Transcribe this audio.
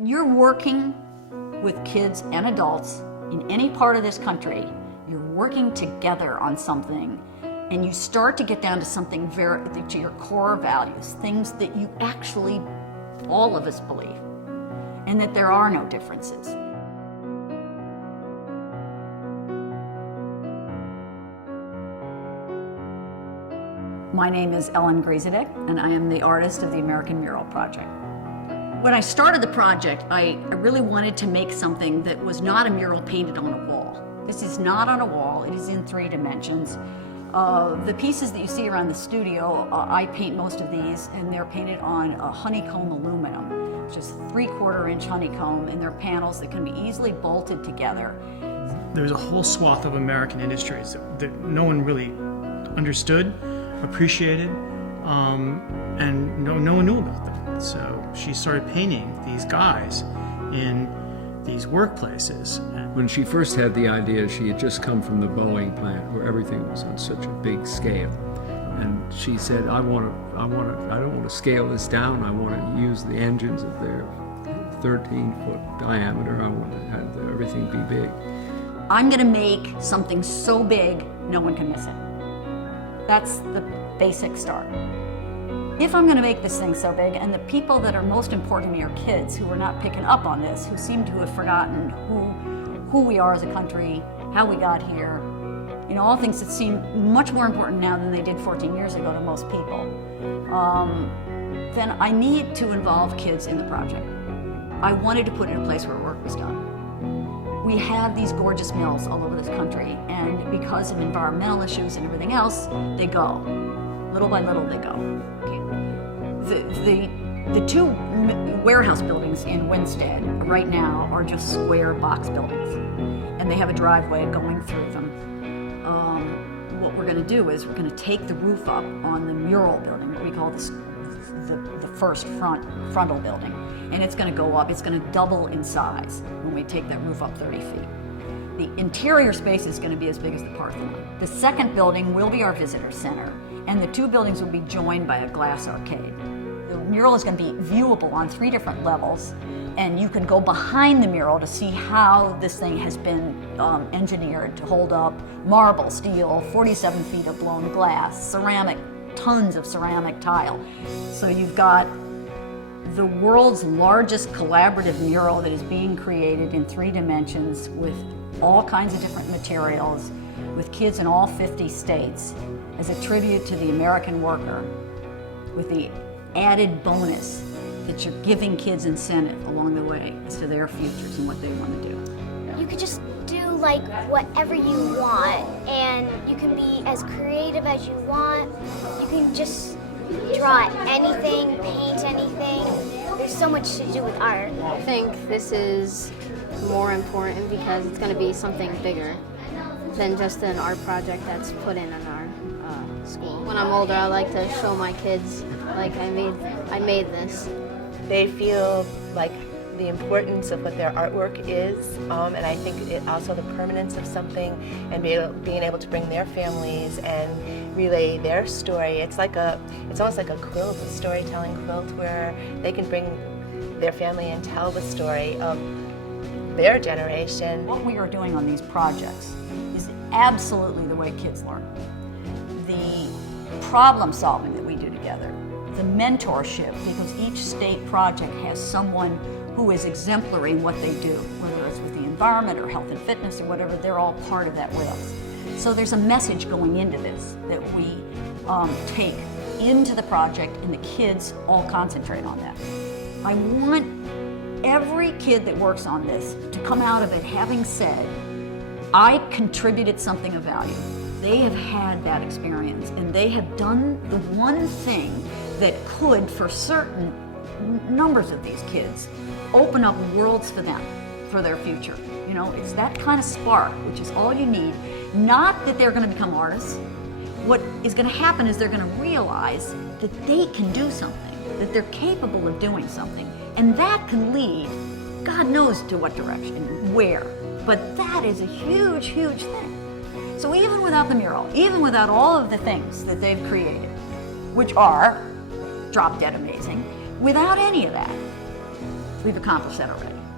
When you're working with kids and adults in any part of this country, you're working together on something, and you start to get down to something to your core values, things that you actually, all of us believe, and that there are no differences. My name is Griesedieck, and I am the artist of the American Mural Project. When I started the project, I really wanted to make something that was not a mural painted on a wall. This is not on a wall, it is in 3 dimensions. The pieces that you see around the studio, I paint most of these, and they're painted on honeycomb aluminum, which is 3/4 inch honeycomb, and they're panels that can be easily bolted together. There's a whole swath of American industries that no one really understood, appreciated, and no one knew about them. So she started painting these guys in these workplaces. When she first had the idea, she had just come from the Boeing plant where everything was on such a big scale. And she said, I don't want to scale this down. I want to use the engines of their 13-foot diameter. I want to have everything be big. I'm gonna make something so big, no one can miss it. That's the basic start. If I'm gonna make this thing so big, and the people that are most important to me are kids who are not picking up on this, who seem to have forgotten who we are as a country, how we got here, you know, all things that seem much more important now than they did 14 years ago to most people, then I need to involve kids in the project. I wanted to put it in a place where work was done. We have these gorgeous mills all over this country, and because of environmental issues and everything else, they go. Little by little, they go. The 2 warehouse buildings in Winstead right now are just square box buildings, and they have a driveway going through them. What we're going to do is we're going to take the roof up on the mural building, what we call this, the first frontal building, and it's going to go up. It's going to double in size when we take that roof up 30 feet. The interior space is going to be as big as the Parthenon. The second building will be our visitor center, and the 2 buildings will be joined by a glass arcade. The mural is going to be viewable on 3 different levels, and you can go behind the mural to see how this thing has been engineered to hold up marble, steel, 47 feet of blown glass, ceramic, tons of ceramic tile. So you've got the world's largest collaborative mural that is being created in 3 dimensions with all kinds of different materials, with kids in all 50 states, as a tribute to the American worker, with the added bonus that you're giving kids incentive along the way as to their futures and what they want to do. You could just do like whatever you want, and you can be as creative as you want. You can just draw anything, paint anything. There's so much to do with art. I think this is more important because it's going to be something bigger than just an art project that's put in our school. When I'm older, I like to show my kids, like, I made this. They feel like the importance of what their artwork is, and I think it also the permanence of something, and being able to bring their families and relay their story. It's almost like a quilt, a storytelling quilt, where they can bring their family and tell the story of their generation. What we are doing on these projects is absolutely the way kids learn. The problem solving that we do together, the mentorship, because each state project has someone who is exemplary in what they do, whether it's with the environment or health and fitness or whatever, they're all part of that with us. So there's a message going into this that we take into the project, and the kids all concentrate on that. I want every kid that works on this to come out of it having said, I contributed something of value. They have had that experience, and they have done the one thing that could, for certain numbers of these kids, open up worlds for them, for their future. You know, it's that kind of spark, which is all you need. Not that they're going to become artists. What is going to happen is they're going to realize that they can do something, that they're capable of doing something, and that can lead, God knows to what direction and where, but that is a huge, huge thing. So even without the mural, even without all of the things that they've created, which are drop dead amazing, without any of that, we've accomplished that already.